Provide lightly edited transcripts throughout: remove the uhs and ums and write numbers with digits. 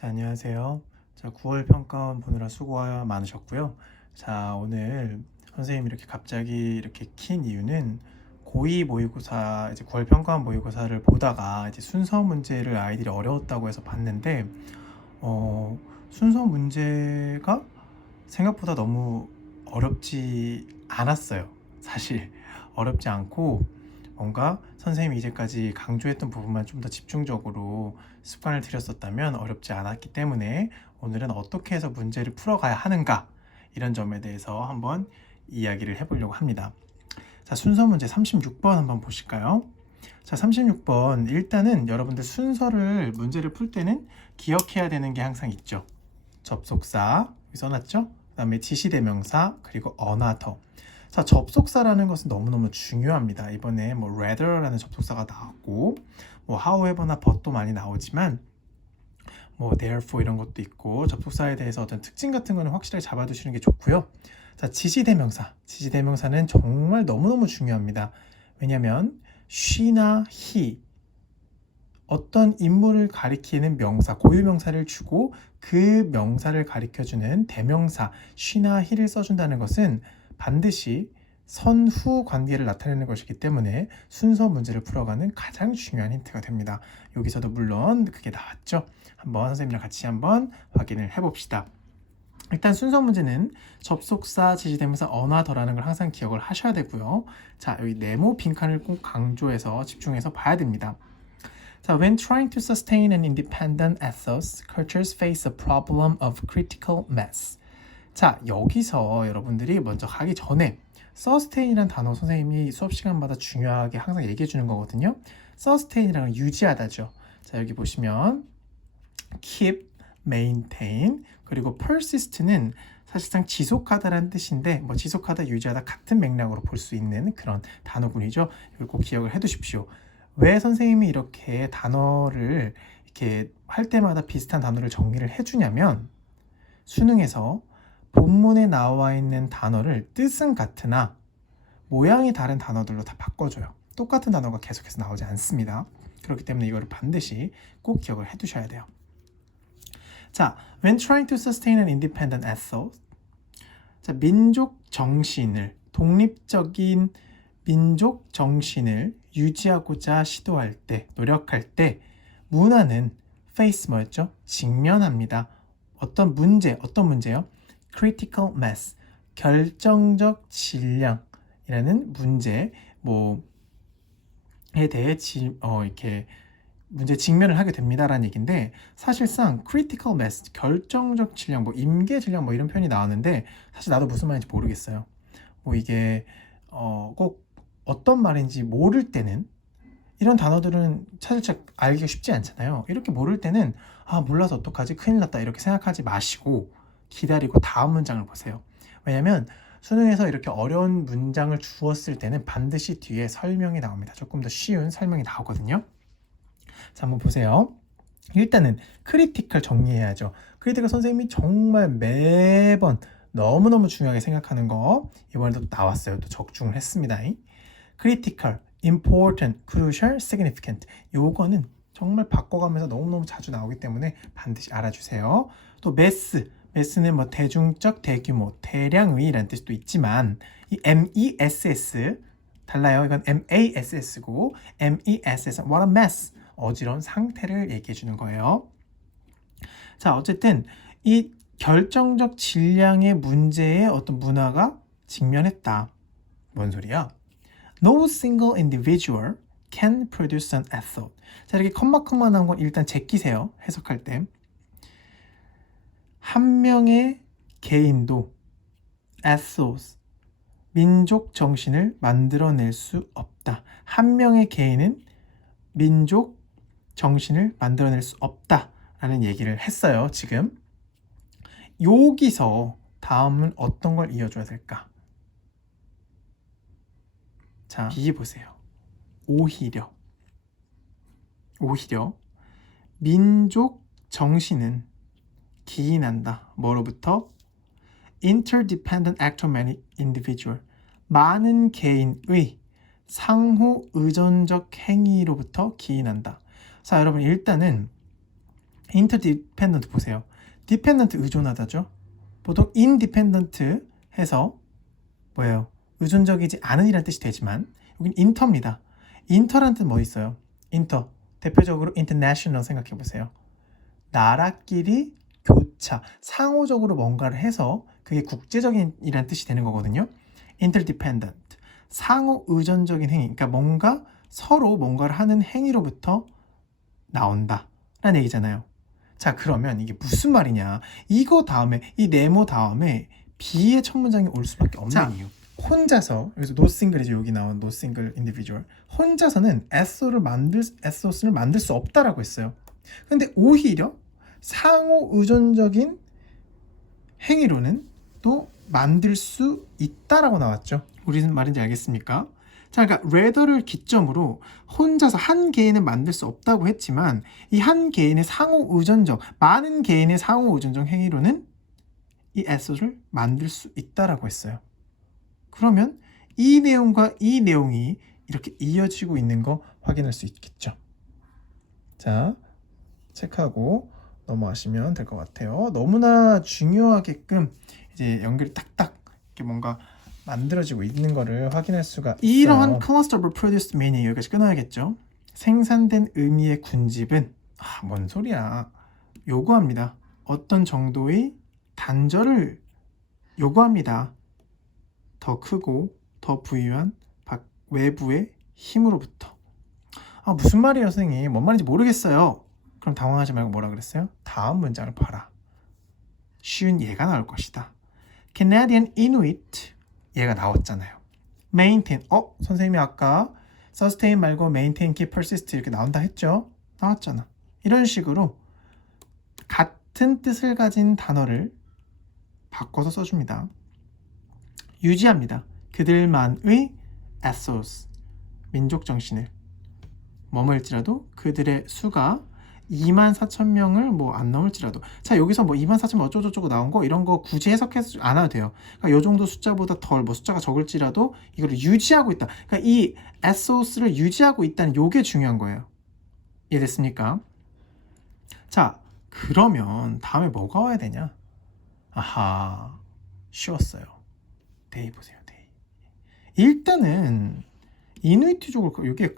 자, 안녕하세요. 자, 9월 평가원 보느라 수고 많으셨고요. 자, 오늘 선생님이 이렇게 갑자기 이렇게 킨 이유는 고2 모의고사, 이제 9월 평가원 모의고사를 보다가 이제 순서 문제를 아이들이 어려웠다고 해서 봤는데, 순서 문제가 생각보다 너무 어렵지 않았어요. 사실 어렵지 않고 뭔가 선생님이 이제까지 강조했던 부분만 좀 더 집중적으로 습관을 들였었다면 어렵지 않았기 때문에 오늘은 어떻게 해서 문제를 풀어가야 하는가, 이런 점에 대해서 한번 이야기를 해보려고 합니다. 자, 순서 문제 36번 한번 보실까요? 자, 36번, 일단은 여러분들 순서를 문제를 풀 때는 기억해야 되는 게 항상 있죠. 접속사 여기 써놨죠? 그 다음에 지시대명사, 그리고 another. 자, 접속사라는 것은 너무너무 중요합니다. 이번에 뭐 rather라는 접속사가 나왔고, 뭐 however나 but도 많이 나오지만 뭐 therefore 이런 것도 있고, 접속사에 대해서 어떤 특징 같은 거는 확실하게 잡아두시는 게 좋고요. 자, 지시대명사는 정말 너무너무 중요합니다. 왜냐면 she나 he, 어떤 인물을 가리키는 명사, 고유명사를 주고 그 명사를 가리켜주는 대명사 she나 he를 써준다는 것은 반드시 선후 관계를 나타내는 것이기 때문에 순서 문제를 풀어가는 가장 중요한 힌트가 됩니다. 여기서도 물론 그게 나왔죠. 한번 선생님이랑 같이 한번 확인을 해봅시다. 일단 순서 문제는 접속사, 지시대명사, another라는 걸 항상 기억을 하셔야 되고요. 자, 여기 네모 빈칸을 꼭 강조해서 집중해서 봐야 됩니다. 자, when trying to sustain an independent ethos, cultures face a problem of critical mass. 자, 여기서 여러분들이 먼저 가기 전에 sustain이라는 단어 선생님이 수업 시간마다 중요하게 항상 얘기해 주는 거거든요. sustain이라는 건 유지하다죠. 자, 여기 보시면 keep, maintain, 그리고 persist는 사실상 지속하다라는 뜻인데, 뭐 지속하다, 유지하다 같은 맥락으로 볼 수 있는 그런 단어군이죠. 이걸 꼭 기억을 해 두십시오. 왜 선생님이 이렇게 단어를 이렇게 할 때마다 비슷한 단어를 정리를 해주냐면, 수능에서 본문에 나와 있는 단어를 뜻은 같으나 모양이 다른 단어들로 다 바꿔줘요. 똑같은 단어가 계속해서 나오지 않습니다. 그렇기 때문에 이거를 반드시 꼭 기억을 해 두셔야 돼요. 자, when trying to sustain an independent ethos, 자, 민족 정신을, 독립적인 민족 정신을 유지하고자 시도할 때, 노력할 때 문화는 face 뭐였죠? 직면합니다. 어떤 문제요? critical mass, 결정적 질량이라는 문제, 뭐에 대해 이렇게 문제 직면을 하게 됩니다라는 얘기인데, 사실상 critical mass, 결정적 질량, 뭐 임계 질량 뭐 이런 표현이 나왔는데 사실 나도 무슨 말인지 모르겠어요. 뭐 이게 꼭 어떤 말인지 모를 때는, 이런 단어들은 차곡차곡 알기가 쉽지 않잖아요. 이렇게 모를 때는 몰라서 어떡하지? 큰일 났다, 이렇게 생각하지 마시고 기다리고 다음 문장을 보세요. 왜냐면 수능에서 이렇게 어려운 문장을 주었을 때는 반드시 뒤에 설명이 나옵니다. 조금 더 쉬운 설명이 나오거든요. 자, 한번 보세요. 일단은 크리티컬 정리해야죠. 크리티컬 선생님이 정말 매번 너무너무 중요하게 생각하는 거 이번에도 나왔어요. 또 적중을 했습니다. critical, important, crucial, significant. 요거는 정말 바꿔가면서 너무너무 자주 나오기 때문에 반드시 알아주세요. 또 mass는 뭐 대중적, 대규모, 대량의라는 뜻도 있지만 이 MESS 달라요. 이건 MASS고 MESS, what a mess, 어지러운 상태를 얘기해 주는 거예요. 자, 어쨌든 이 결정적 질량의 문제에 어떤 문화가 직면했다. 뭔 소리야? No single individual can produce an ethos. 자, 이렇게 컴마 나온 건 일단 제끼세요. 해석할 때. 한 명의 개인도 ethos, 민족 정신을 만들어낼 수 없다. 한 명의 개인은 민족 정신을 만들어낼 수 없다라는 얘기를 했어요. 지금 여기서 다음은 어떤 걸 이어줘야 될까? 자, 이 보세요. 오히려 민족 정신은 기인한다. 뭐로부터? Interdependent act of many individual, 많은 개인의 상호 의존적 행위로부터 기인한다. 자, 여러분 일단은 interdependent 보세요. dependent 의존하다죠. 보통 independent 해서 뭐예요? 의존적이지 않은이라는 뜻이 되지만 여긴 inter입니다. inter라는 뜻 뭐 있어요? inter 대표적으로 international 생각해 보세요. 나라끼리 교차, 상호적으로 뭔가를 해서 그게 국제적인이라는 뜻이 되는 거거든요. interdependent, 상호 의존적인 행위, 그러니까 뭔가 서로 뭔가를 하는 행위로부터 나온다 라는 얘기잖아요. 자, 그러면 이게 무슨 말이냐, 이거 다음에 이 네모 다음에 B의 첫 문장이 올 수밖에 없는 이유. 혼자서, 여기서 no single이죠. 여기 나온 no single individual. 혼자서는 SOS를 만들 수 없다라고 했어요. 근데 오히려 상호 의존적인 행위로는 또 만들 수 있다라고 나왔죠. 무슨 말인지 알겠습니까? 자, 그러니까 rather를 기점으로 혼자서 한 개인은 만들 수 없다고 했지만 이 한 개인의 상호 의존적, 많은 개인의 상호 의존적 행위로는 이 SOS를 만들 수 있다라고 했어요. 그러면 이 내용과 이 내용이 이렇게 이어지고 있는 거 확인할 수 있겠죠. 자, 체크하고 넘어가시면 될 것 같아요. 너무나 중요하게끔 이제 연결이 딱딱 이렇게 뭔가 만들어지고 있는 거를 확인할 수가 있어요. 이러한 cluster of produced meaning 여기까지 끊어야겠죠. 생산된 의미의 군집은 뭔 소리야, 요구합니다. 어떤 정도의 단절을 요구합니다. 더 크고 더 부유한 외부의 힘으로부터. 무슨 말이에요 선생님, 뭔 말인지 모르겠어요. 그럼 당황하지 말고 뭐라 그랬어요? 다음 문장을 봐라. 쉬운 예가 나올 것이다. Canadian Inuit 얘가 나왔잖아요. Maintain, 선생님이 아까 sustain 말고 maintain, keep, persist 이렇게 나온다 했죠? 나왔잖아. 이런 식으로 같은 뜻을 가진 단어를 바꿔서 써줍니다. 유지합니다. 그들만의 ethos, 민족 정신을. 뭐뭐일지라도 그들의 수가 24,000명을 뭐 안 넘을지라도. 자, 여기서 뭐 24,000명 어쩌고저쩌고 나온 거 이런 거 굳이 해석해서 안 해도 돼요. 그러니까 요 정도 숫자보다 덜 뭐 숫자가 적을지라도 이거를 유지하고 있다. 그러니까 이 ethos를 유지하고 있다는 요게 중요한 거예요. 이해됐습니까? 자, 그러면 다음에 뭐가 와야 되냐? 아하, 쉬웠어요. 데이 보세요. 데이. 일단은 이누이트족을 이게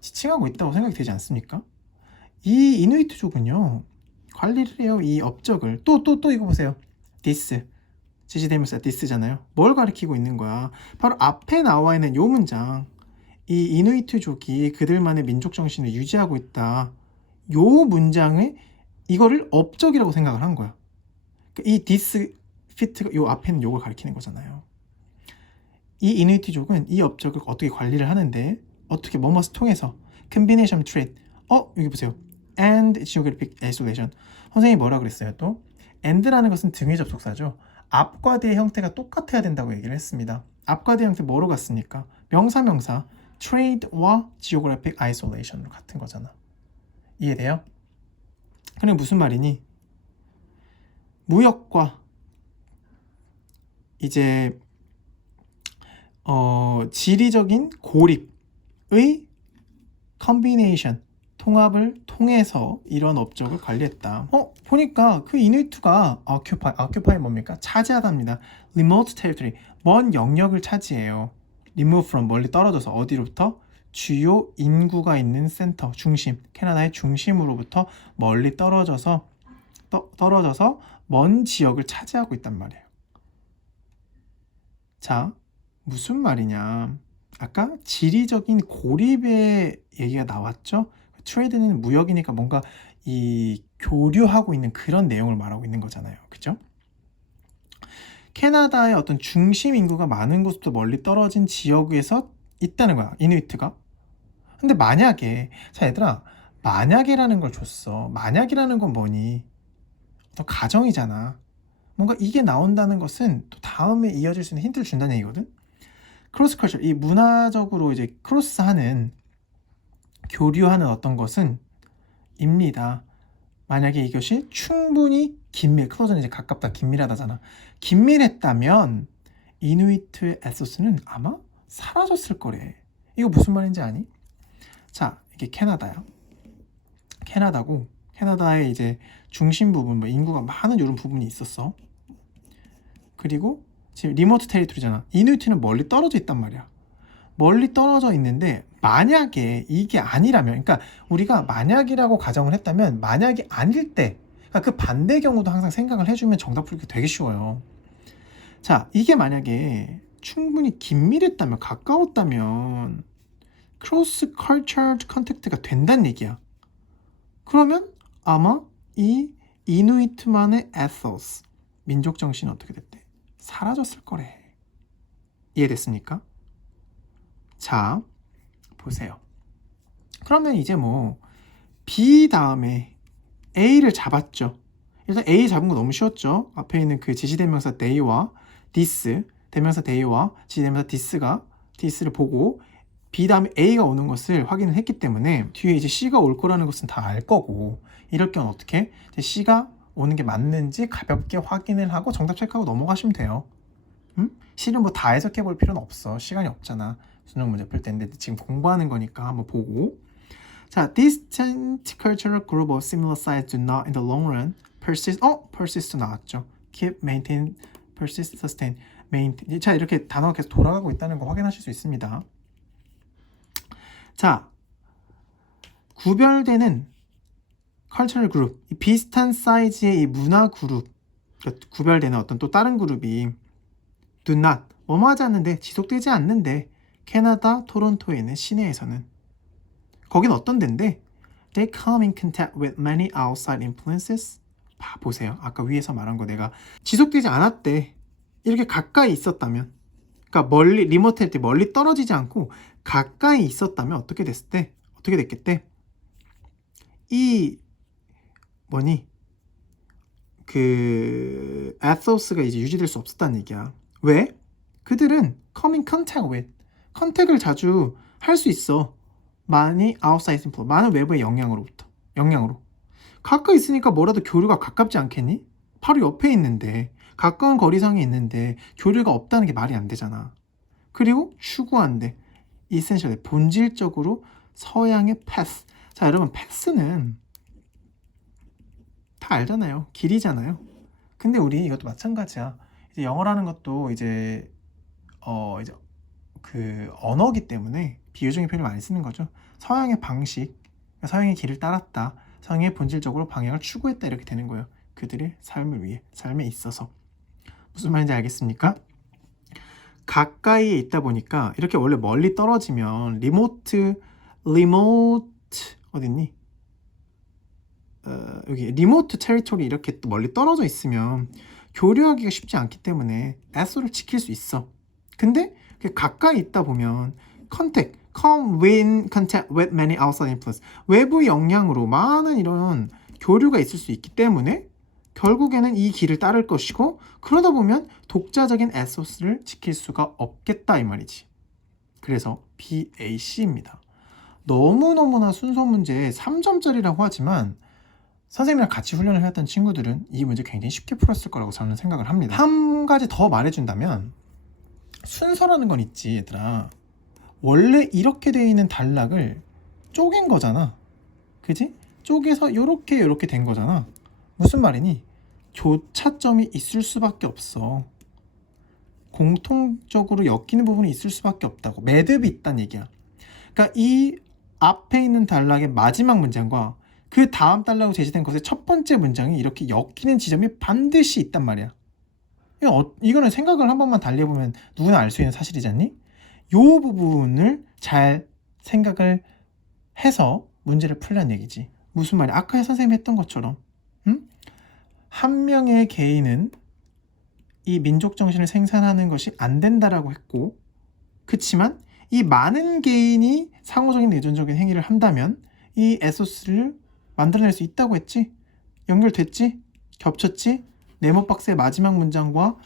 지칭하고 있다고 생각이 되지 않습니까? 이 이누이트족은요, 관리를 해요. 이 업적을. 또 이거 보세요. this. 지시대명사 this잖아요. 뭘 가리키고 있는 거야? 바로 앞에 나와 있는 요 문장. 이 이누이트족이 그들만의 민족 정신을 유지하고 있다. 요 문장에 이거를 업적이라고 생각을 한 거야. 그러니까 이 this fit가 요 앞에 있는 요걸 가리키는 거잖아요. 이 이누이트족은 이 업적을 어떻게 관리를 하는데, 어떻게 뭐뭐를 통해서 combination trait. 여기 보세요. and geographic isolation. 선생님이 뭐라 그랬어요? 또 and라는 것은 등위 접속사죠. 앞과 뒤의 형태가 똑같아야 된다고 얘기를 했습니다. 앞과 뒤의 형태 뭐로 같습니까? 명사 trade와 geographic isolation으로 같은 거잖아. 이해돼요? 그럼 무슨 말이니? 무역과 이제 지리적인 고립의 컨비네이션, 통합을 통해서 이런 업적을 관리했다. 보니까 그 이누이트가 occupy 뭡니까? 차지하답니다. remote territory, 먼 영역을 차지해요. remove from, 멀리 떨어져서. 어디로부터? 주요 인구가 있는 센터, 중심, 캐나다의 중심으로부터 멀리 떨어져서 먼 지역을 차지하고 있단 말이에요. 자, 무슨 말이냐? 아까 지리적인 고립의 얘기가 나왔죠? 트레이드는 무역이니까 뭔가 이 교류하고 있는 그런 내용을 말하고 있는 거잖아요. 그죠? 캐나다의 어떤 중심 인구가 많은 곳부터 멀리 떨어진 지역에서 있다는 거야, 이누이트가. 근데 만약에, 자 얘들아, 만약에라는 걸 줬어. 만약이라는 건 뭐니? 어떤 가정이잖아. 뭔가 이게 나온다는 것은 또 다음에 이어질 수 있는 힌트를 준다는 얘기거든. 크로스 컬처, 이 문화적으로 이제 크로스하는, 교류하는 어떤 것은 입니다. 만약에 이것이 충분히 클로즈는 이제 가깝다, 긴밀하다잖아. 긴밀했다면 이누이트의 에소스는 아마 사라졌을 거래. 이거 무슨 말인지 아니? 자, 이게 캐나다야. 캐나다고 캐나다의 이제 중심 부분, 뭐 인구가 많은 이런 부분이 있었어. 그리고 지금 리모트 테리토리잖아. 이누이트는 멀리 떨어져 있단 말이야. 멀리 떨어져 있는데 만약에 이게 아니라면, 그러니까 우리가 만약이라고 가정을 했다면 만약이 아닐 때, 그러니까 그 반대 경우도 항상 생각을 해주면 정답 풀기 되게 쉬워요. 자, 이게 만약에 충분히 긴밀했다면, 가까웠다면 크로스 컬처 컨택트가 된다는 얘기야. 그러면 아마 이 이누이트만의 에서스, 민족 정신은 어떻게 됐대? 사라졌을 거래. 이해됐습니까? 자, 보세요. 그러면 이제 뭐 B 다음에 A를 잡았죠. 일단 A 잡은 거 너무 쉬웠죠. 앞에 있는 그 지시대명사 they와 this, 대명사 they와 지시대명사 this를 보고 B 다음에 A가 오는 것을 확인을 했기 때문에 뒤에 이제 C가 올 거라는 것은 다 알 거고, 이럴 경우 어떻게? C가 오는 게 맞는지 가볍게 확인을 하고 정답 체크하고 넘어가시면 돼요. C는 뭐 다 해석해 볼 필요는 없어. 시간이 없잖아. 수능 문제 풀 때인데 지금 공부하는 거니까 한번 보고. 자, distant cultural group of similar size do not in the long run persist. persist 나왔죠. keep, maintain, persist, sustain, maintain. 자, 이렇게 단어가 계속 돌아가고 있다는 거 확인하실 수 있습니다. 자, 구별되는 cultural group, 이 비슷한 사이즈의 이 문화 그룹, 그러니까 구별되는 어떤 또 다른 그룹이 do not, 뭐뭐 하지 않는데, 지속되지 않는데, 캐나다 토론토에 있는 시내에서는, 거긴 어떤 데인데, they come in contact with many outside influences. 보세요. 아까 위에서 말한 거 내가 지속되지 않았대. 이렇게 가까이 있었다면, 그러니까 멀리, 리모트 할 때 멀리 떨어지지 않고 가까이 있었다면 어떻게 됐을 때, 어떻게 됐겠대? 이 그 에토스가 이제 유지될 수 없었다는 얘기야. 왜? 그들은 come in contact with, 컨택을 자주 할 수 있어. 많이 outside influence, 많은 외부의 영향으로. 가까이 있으니까 뭐라도 교류가 가깝지 않겠니? 바로 옆에 있는데, 가까운 거리상에 있는데 교류가 없다는 게 말이 안 되잖아. 그리고 추구한대. essentially, 본질적으로 서양의 path. 자, 여러분, path는 다 알잖아요. 길이잖아요. 근데 우리 이것도 마찬가지야. 이제 영어라는 것도 이제 그 언어기 때문에 비유적인 표현을 많이 쓰는 거죠. 서양의 방식, 서양의 길을 따랐다. 서양의 본질적으로 방향을 추구했다. 이렇게 되는 거예요. 그들의 삶을 위해, 삶에 있어서. 무슨 말인지 알겠습니까? 가까이에 있다 보니까 이렇게 원래 멀리 떨어지면 리모트 어딨니? 여기 리모트 테리토리 이렇게 또 멀리 떨어져 있으면 교류하기가 쉽지 않기 때문에 SO를 지킬 수 있어. 근데 가까이 있다 보면 come in contact with many outside influence, 외부 영향으로 많은 이런 교류가 있을 수 있기 때문에 결국에는 이 길을 따를 것이고, 그러다 보면 독자적인 에소스를 지킬 수가 없겠다 이 말이지. 그래서 BAC입니다. 너무너무나 순서 문제 3점짜리라고 하지만 선생님이랑 같이 훈련을 해왔던 친구들은 이 문제 굉장히 쉽게 풀었을 거라고 저는 생각을 합니다. 한 가지 더 말해준다면, 순서라는 건 있지 얘들아. 원래 이렇게 되어 있는 단락을 쪼갠 거잖아. 그지? 쪼개서 요렇게 된 거잖아. 무슨 말이니? 교차점이 있을 수밖에 없어. 공통적으로 엮이는 부분이 있을 수밖에 없다고. 매듭이 있다는 얘기야. 그러니까 이 앞에 있는 단락의 마지막 문장과 그 다음 단락으로 제시된 것의 첫 번째 문장이 이렇게 엮이는 지점이 반드시 있단 말이야. 이거는 생각을 한 번만 달리해보면 누구나 알 수 있는 사실이잖니? 이 부분을 잘 생각을 해서 문제를 풀란 얘기지. 무슨 말이야? 아까 선생님이 했던 것처럼 한 명의 개인은 이 민족 정신을 생산하는 것이 안 된다라고 했고, 그치만 이 많은 개인이 상호적인 내전적인 행위를 한다면 이 에소스를 만들어낼 수 있다고 했지? 연결됐지? 겹쳤지? 네모 박스의 마지막 문장과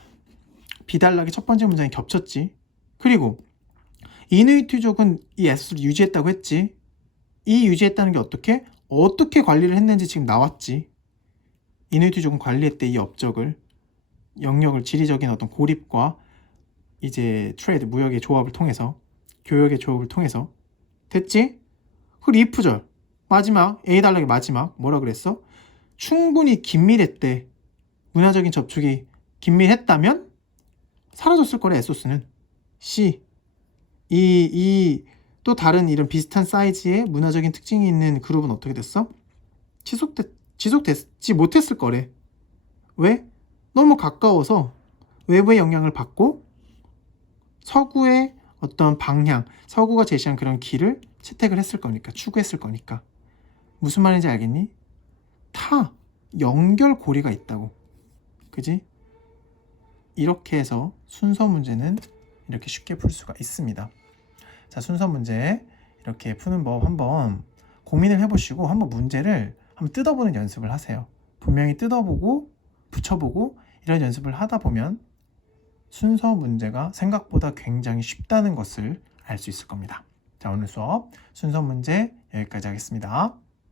비단락의 첫 번째 문장이 겹쳤지? 그리고 이누이트족은 이 에소스를 유지했다고 했지? 이 유지했다는 게 어떻게 관리를 했는지 지금 나왔지? 이누이트족은 관리했대. 이 업적을, 영역을, 지리적인 어떤 고립과 이제 트레이드, 무역의 조합을 통해서, 교역의 조합을 통해서. 됐지? 그리고 이프절, 마지막 A 단락의 마지막 뭐라 그랬어? 충분히 긴밀했대. 문화적인 접촉이 긴밀했다면 사라졌을 거래. 에소스는. C. 또 다른 이런 비슷한 사이즈의 문화적인 특징이 있는 그룹은 어떻게 됐어? 지속되지 못했을 거래. 왜? 너무 가까워서 외부의 영향을 받고 서구의 어떤 방향, 서구가 제시한 그런 길을 채택을 했을 거니까, 추구했을 거니까. 무슨 말인지 알겠니? 타, 연결고리가 있다고. 그지? 이렇게 해서 순서 문제는 이렇게 쉽게 풀 수가 있습니다. 자, 순서 문제 이렇게 푸는 법 한번 고민을 해보시고 한번 문제를 한번 뜯어보는 연습을 하세요. 분명히 뜯어보고 붙여보고 이런 연습을 하다 보면 순서 문제가 생각보다 굉장히 쉽다는 것을 알 수 있을 겁니다. 자, 오늘 수업 순서 문제 여기까지 하겠습니다.